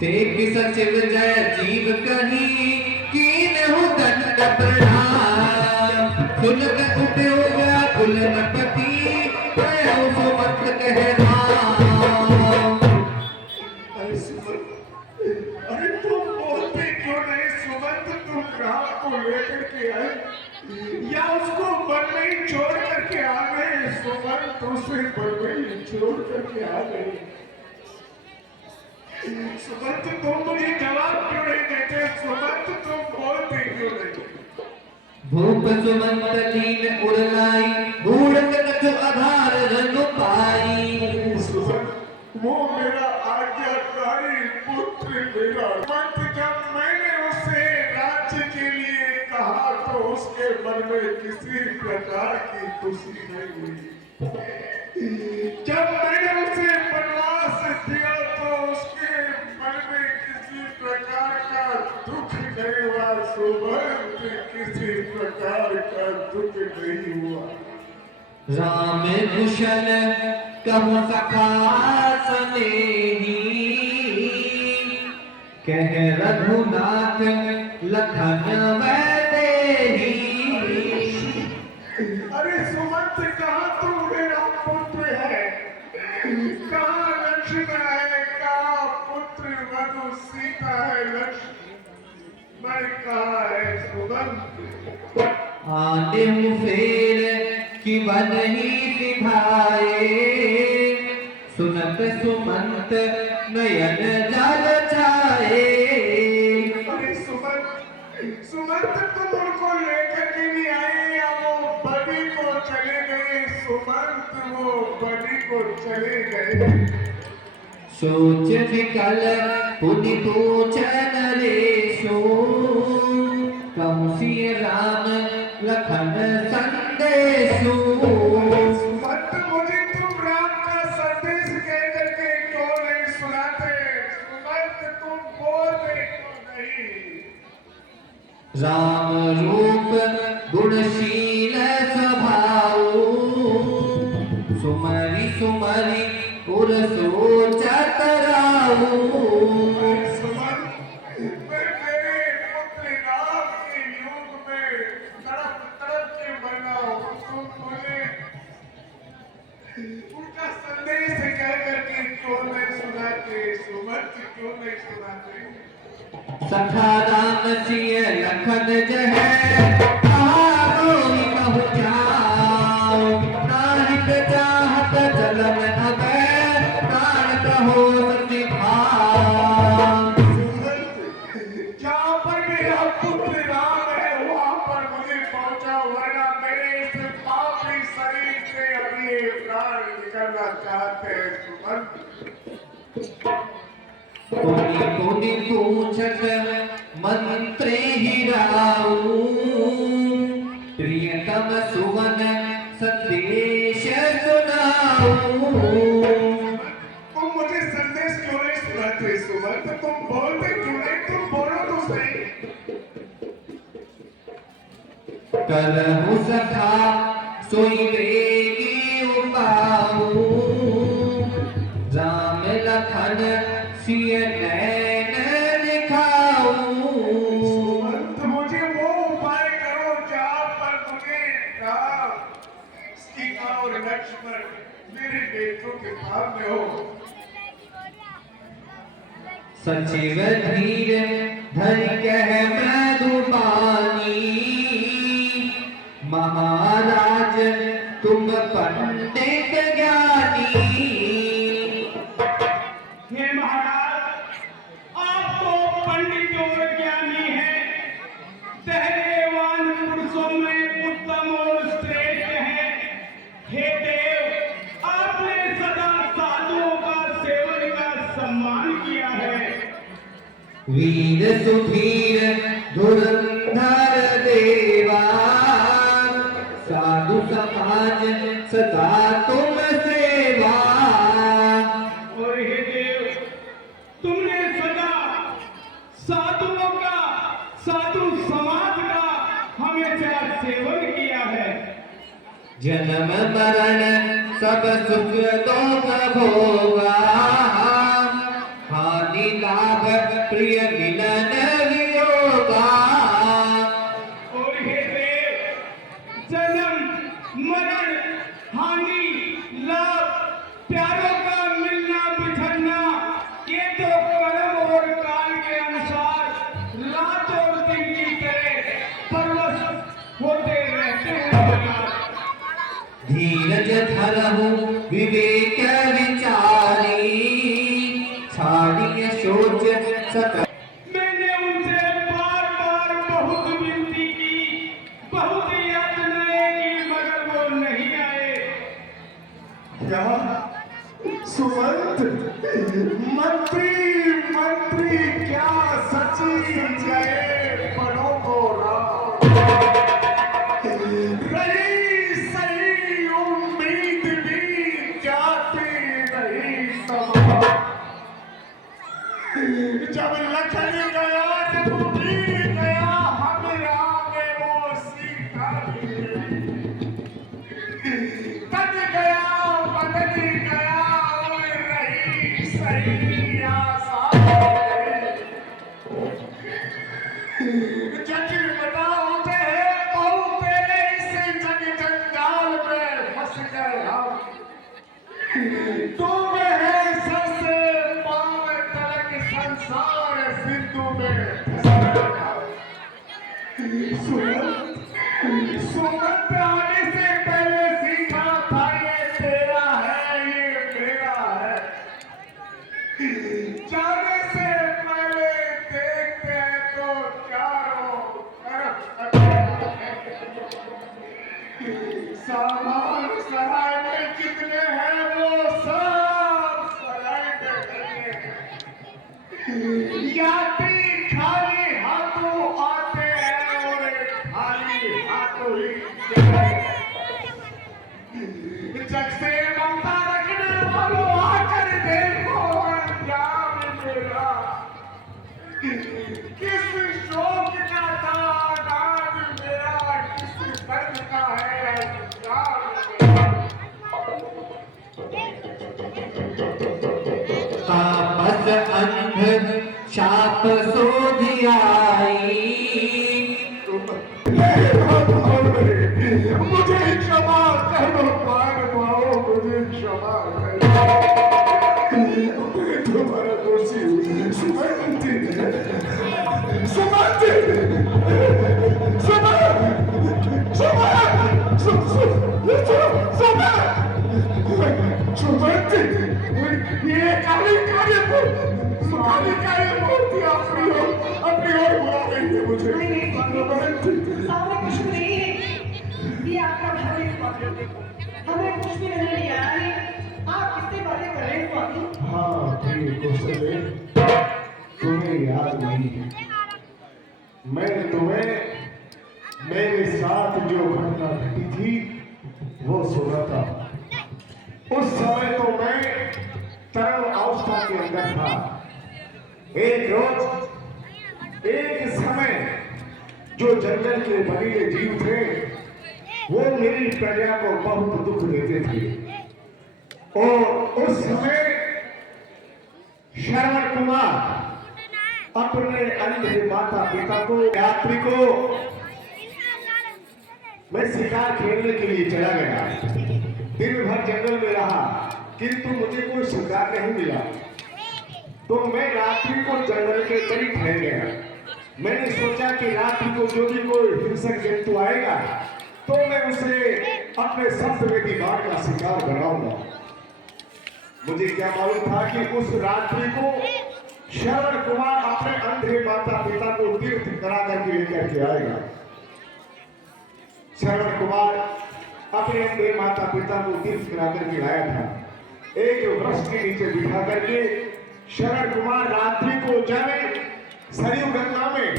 देख सचिव जय जीव कहीं कीन हो दंड प्रणाम सुनत उठो गया कुलपति मैं सुमंत कह राम। अरे तुम बोलते क्यों नहीं सुमंत? तुम ग्राम को लेकर के आए या उसको वन में ही छोड़ करके आ गए? सुमंत उसे वन में ही छोड़ करके आ गए। सुमंत तुम मुझे जवाब क्यों नहीं देते? सुमंत तुम बोलते क्यों नहीं? भूप सुमंत लीन उड़लाई बूढ़ कछु आधार रंग पाई। सुमंत वो मेरा आज्ञाकारी पुत्र मेरा सुमंत, जब मैंने उसे राज्य के लिए कहा तो उसके मन में किसी प्रकार की खुशी नहीं हुई। जब मैंने उसे वनवास दिया तो उसके मन में किसी प्रकार का दुख नहीं हुआ। सुमंत किसी प्रकार का दुख नहीं हुआ। राम कुशल कहु सखा सनेही कह रघुनाथ लखन वैदेही। अरे सुमंत, कहाँ तू मेरा पुत्र है? कहाँ लक्ष्मण है? कहाँ पुत्र मधु सीता है? लक्ष्मण कहाँ है? सुमंत आने फेर कि बन ही निभाए सुनत सुमंत नयन जल छाए। अरे सुमंत तुम उनको लेकर के भी आए या वो बड़ी को चले गए? सुमंत वो बड़ी को चले गए। सोच विकल पुनि पूछन रेशो कहु सिय राम लखन संदेशो। सुमंत मुझे तुम राम का संदेश कह करके क्यों नहीं सुनाते? सुमंत तुम बोलते क्यों नहीं? राम रूप गुणशील स्वभाव सुमरि सुमरि उर सोचत राहु। सुमंत मैं तेरे पुत्र राम के युग में तड़प तड़प के बना हूँ। तुम मुझे उनका संदेश कह करके क्यों नहीं सुनाते? सुमंत क्यों नहीं सुनाते? सखा राम सिय लखन जह आरोहि कहु जाओ नाहिक चाहत चलन अबै प्राण कहो सति भाव। जहाँ पर मेरा पुत्र राम है वहाँ पर मुझे पहुँचा, वरना मेरे इस पापी शरीर से अभी ये प्राण निकलना चाहते हैं। सुमंत पुनि पुनि पूछत मंत्रे ही राऊ प्रियतम सुवन संदेश सुनाऊ। तुम मुझे संदेश क्यों नहीं सुनाते? सुमंत तुम बोलते क्यों नहीं? तुम बोलो तो सही। करहु सखा सोई वेगी उपाऊ राम लखन सिय नैन दिखाऊ। सुमंत मुझे वो उपाय करो जहाँ पर मुझे राम, सीता और लक्ष्मण मेरे नेत्रों के सामने हो। सचिव धीर धरि कह मृदुबानी महाराज तुम पंडित ज्ञानी। हे महाराज, आप तो पंडित और ज्ञानी हैं, धैर्यवान पुरुषों में उत्तम और श्रेष्ठ हैं। हे देव, आपने सदा साधुओं का सेवन का सम्मान किया है। वीर सुधीर धुरंधर देवा साधु समाज सदा तुम सेवा। और हे देव, तुमने सदा साधुओं का, साधु समाज का हमेशा सेवन किया है। जन्म मरण सब सुख दोष भोगा हानि लाभ प्रिय मिलन वियोगा। और हे देव, जन्म मरण हानि लाभ प्यारों का मिलना बिछड़ना ये तो कर्म और काल के अनुसार रात और दिन की तरह परवश होते रहते हैं। धीरज धरहु विवेक विचारी छाड़िय सोच सकल। मैंने उनसे बार बार बहुत विनती की, बहुत यातनाएं की, मगर वो नहीं आए। क्या सुमंत मंत्री मंत्री क्या सची गए परों को राम रही सही उम्मीद भी जाती नहीं समा। जब लखन गया रघुवीर गया हम आगे वो सीता भी गई। तन गया बदली गया और रही सही आशा जग बताते हैं बहुत तेरे इस जग जंजाल में फंस गए हम। डूबे हैं सर से पांव तक संसार सिंधु में फंस गए हम। सुमंत आने से पहले सीखा था ये तेरा है ये मेरा है। जाने से पहले देखते हैं तो चारों तरफ सामान सराय में कितने हैं वो सब सराय में खड़े हैं। यात्री खाली हाथों आते हैं और खाली हाथों ही जग से ममता रखने वालों आकर देखो अंजाम मेरा। किस शोक का था नाज मेरा, किस दर्द का है अंजाम मेरा। तापस अंध शाप सोधियाई मुझे क्षमा करो पार पाओ मुझे क्षमा करो। मैं तुम्हारा दोषी हूँ। सुमंती सुमंती सुमंती ये काली मूर्ति अपनी ओर बुला रही है मुझे। सामने कुछ भी नहीं है, ये आपका घर है स्वामी, हमें कुछ भी नहीं लिया है। आप किससे बातें कर रहे हैं स्वामी? हाँ ठीक कौशले, तुम्हें याद नहीं है मैं तुम्हें मेरे साथ जो घटना घटी थी वो सुना था। उस समय तो मैं तरल अवस्था के अंदर था। एक रोज एक समय जो जंगल के बनीले जीव थे वो मेरी प्रजा को बहुत दुख देते थे। और उस समय श्रवण कुमार अपने अंधे माता पिता को यात्री को मैं शिकार खेलने के लिए चला गया। दिन भर जंगल में रहा किंतु मुझे कोई शिकार नहीं मिला। तो मैं रात्रि को जंगल के करीब ठहर गया। मैंने सोचा कि रात्रि को जो भी कोई हिंसक जंतु आएगा तो मैं उसे अपने सप्तवेदी बाण का शिकार बनाऊंगा। मुझे क्या मालूम था कि उस रात्रि को श्रवण कुमार अपने अंधे माता पिता को तीर्थ करा करके लेकर के आएगा। श्रवण कुमार अपने अंधे माता पिता को तीर्थ करा करके लाया था। एक वृक्ष के नीचे बिठा करके श्रवण कुमार रात्रि को जाने सरयू गंगा में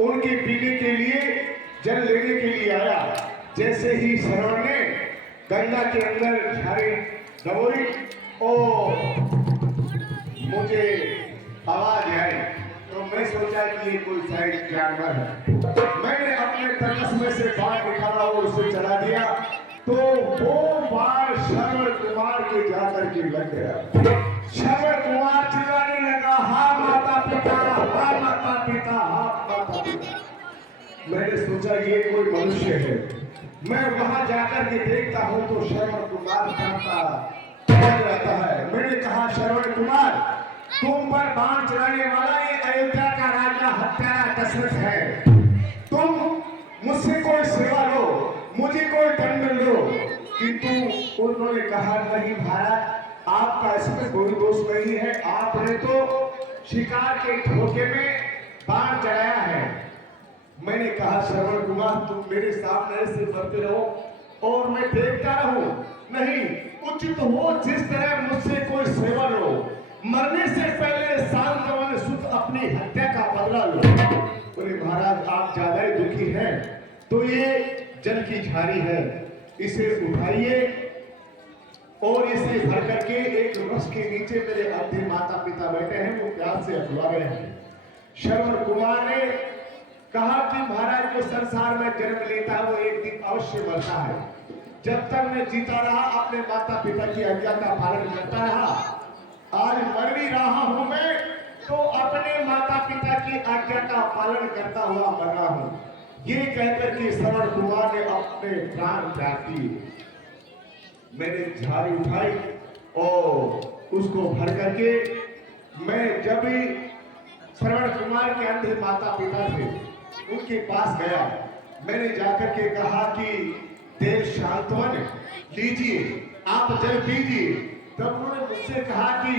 उनके पीने के लिए जल लेने के लिए आया। जैसे ही श्रवण ने गंगा के अंदर झाड़ी दबोई और मुझे आवाज आई तो मैं सोचा कि ये कोई शायद जानवर है। मैंने अपने तरकस में से बाण निकाला और उसे चला दिया तो वो बाण श्रवण कुमार के जाकर के लग गया। श्रवण कुमार चिल्लाने लगा, हाँ माता पिता, हाँ माता पिता, हाँ माता पिता। मैंने सोचा ये कोई मनुष्य है। मैं वहां जाकर के देखता हूं तो श्रवण कुमार रहता है। मैंने कहा, श्रवण कुमार, तुम पर बाण चलाने वाला ये अयोध्या का राजा हत्यारा दशरथ है। तुम मुझसे कोई सेवा लो, मुझे कोई दंड लो। किंतु उन्होंने कहा, नहीं महाराज, आपका इसमें कोई दोष नहीं है। आपने तो शिकार के धोखे में बाण चलाया है। मैंने कहा, श्रवण कुमार, तुम मेरे सामने से बढ़ते रहो और मैं देखता रहूं। नहीं, उचित हो जिस तरह मुझसे कोई सेवा लो, मरने से पहले शांतवन सुख अपनी हत्या का बदला लो। बोले, महाराज आप ज्यादा ही दुखी हैं, तो ये जल की झाड़ी है, इसे उठाइए और इसे भर करके एक वृक्ष के नीचे मेरे आधे माता पिता बैठे हैं, वो प्यास से अधवा रहे हैं। श्रवण कुमार ने कहा कि महाराज, जो संसार में जन्म लेता है वो एक दिन अवश्य मरता है। जब तक मैं जीता रहा अपने माता पिता की आज्ञा का पालन करता रहा। आज मर भी रहा हूं मैं, तो अपने माता पिता की आज्ञा का पालन करता हुआ मर रहा हूं। ये कहकर के श्रवण कुमार ने अपने प्राण त्याग दिए। मैंने झाड़ी उठाई और उसको भर करके मैं जब भी श्रवण कुमार के अंधे माता पिता थे उनके पास गया, मैंने जाकर के कहा कि देव शांतवन लीजिए, आप जल पीजिए। तब उन्होंने मुझसे कहा कि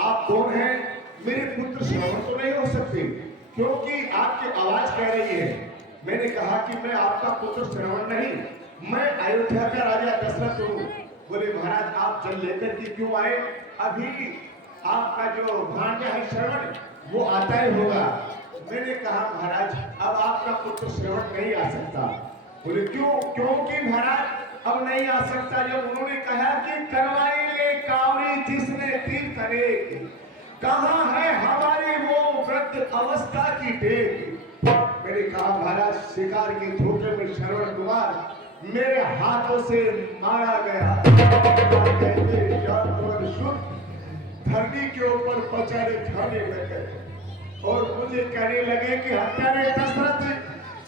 आप कौन हैं? मेरे पुत्र श्रवण तो नहीं हो सकते, क्योंकि आपकी आवाज कह रही है। मैंने कहा कि मैं आपका पुत्र श्रवण नहीं, मैं अयोध्या का राजा दशरथ हूँ। बोले, महाराज आप जल लेकर के क्यों आए? अभी आपका जो भांजा है श्रवण वो आता ही होगा। मैंने कहा, महाराज अब आपका पुत्र श्रवण नहीं आ सकता। बोले, क्यों? क्योंकि महाराज अब नहीं आ सकता। जब उन्होंने कहा कि करवाई ले कावड़ी जिसने तीर करे, कहां है हमारी वो वृद्ध अवस्था की टेक। मैंने कहा, महाराज शिकार के धोखे में श्रवण कुमार मेरे हाथों से मारा गया। धरती के ऊपर पचारे खाने लगे और मुझे कहने लगे कि हत्यारे दशरथ,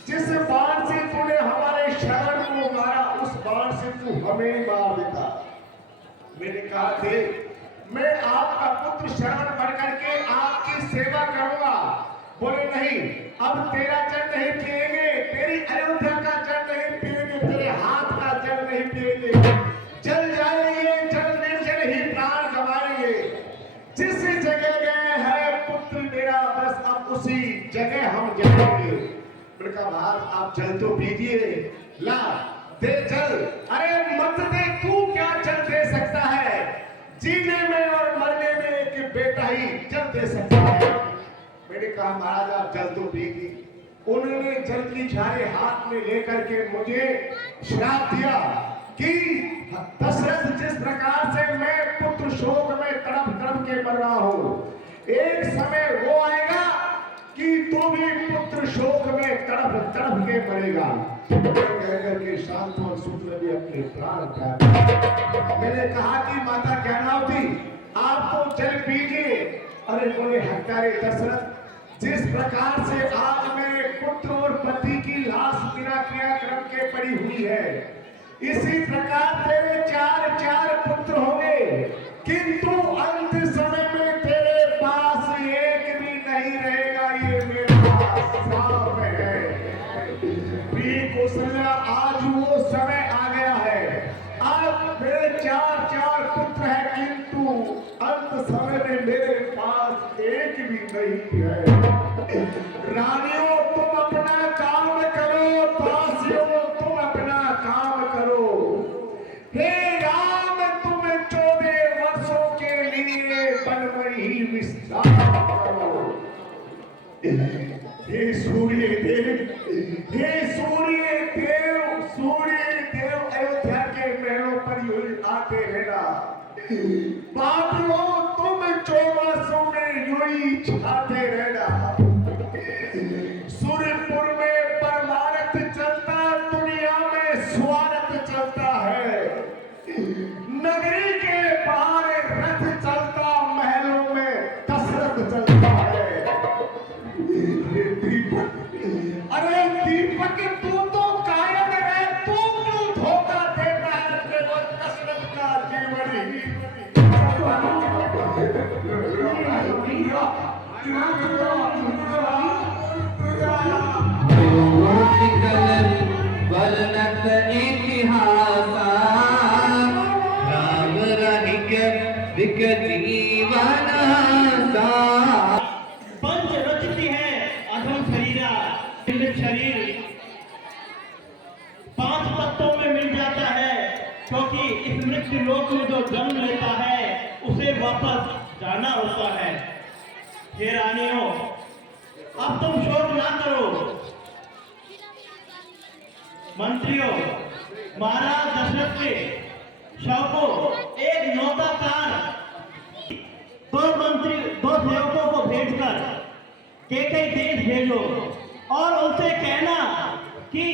जिस बाण से तूने हमारे श्रवण को मारा, उस बाण से तू हमें ही मार देता। मैंने कहा, देख, मैं आपका पुत्र श्रवण बन करके आपकी सेवा करूंगा। बोले, नहीं, अब तेरा जल नहीं पिएंगे, तेरी अयोध्या का जल नहीं पिएंगे, तेरे हाथ का जल नहीं पिएंगे। जल जाएंगे, जल निर्जल ही प्राण गंवाएंगे। जिस जगह गए है पुत्र मेरा, बस अब उसी जगह हम जाएंगे। उनका बात, आप जल तो पीजिए, ला दे जल। अरे मत दे, तू क्या जल दे सकता है? जीने में और मरने में एक बेटा ही जल दे सकता है। मैंने कहा, महाराज आप जल तो पीजिए। उन्होंने जल की झाड़ी हाथ में लेकर के मुझे श्राप दिया कि दशरथ, जिस प्रकार से मैं पुत्र शोक में तड़प तड़प के मर रहा हूं, एक समय वो आएगा कि तू भी पुत्र शोक में तड़प तड़प के मरेगा। कहकर के शांतवन सूत्र भी अपने प्राण त्याग। मैंने कहा कि माता ज्ञानावती, आप तो जल पीजिए। अरे बोले, हत्यारे दशरथ, जिस प्रकार से आज में पुत्र और पति की लाश बिना क्रियाक्रम के पड़ी हुई है, इसी प्रकार तेरे चार चार पुत्र होंगे, किंतु अंत समय में तेरे पास एक भी नहीं रहेगा। ये मेरा श्राप है। कौशल्या, आज वो समय आ गया है। आज मेरे चार चार पुत्र हैं, किंतु अंत समय में मेरे पास एक भी नहीं है। रानियों, तुम अपना काम करो, दासियों तुम अपना काम करो। हे राम, तुम 14 वर्षों के लिए वन में ही विश्राम करो। हे सूर्य देव, हे सूर्य देव, सूर्य देव, अयोध्या के महलों पर यूं आते रहना। पापियों, तुम 24 में यूं ही छाते रहना। सूर्यपुर में परमारथ चलता, दुनिया में स्वार्थ चलता है। नगरी के बाहर रथ चलता, महलों में दशरथ चलता है। अरे दीपक तू तो कायम है, तू क्यों धोखा देता है? केवल दशरथ का जीवन ही वर्णत इतिहासा राम रहिक दिक जीवन सा। पंच रचती है अधम शरीरा, शरीर 5 तत्वों में मिल जाता है, क्योंकि इस मृत्यु लोक में जो जन्म लेता है उसे वापस जाना होता है। हे रानियों, अब तुम शोक ना करो। मंत्रियों, महाराज दशरथ के शव को एक नौका कार 2 सेवकों को भेजकर केकई देश भेजो और उनसे कहना कि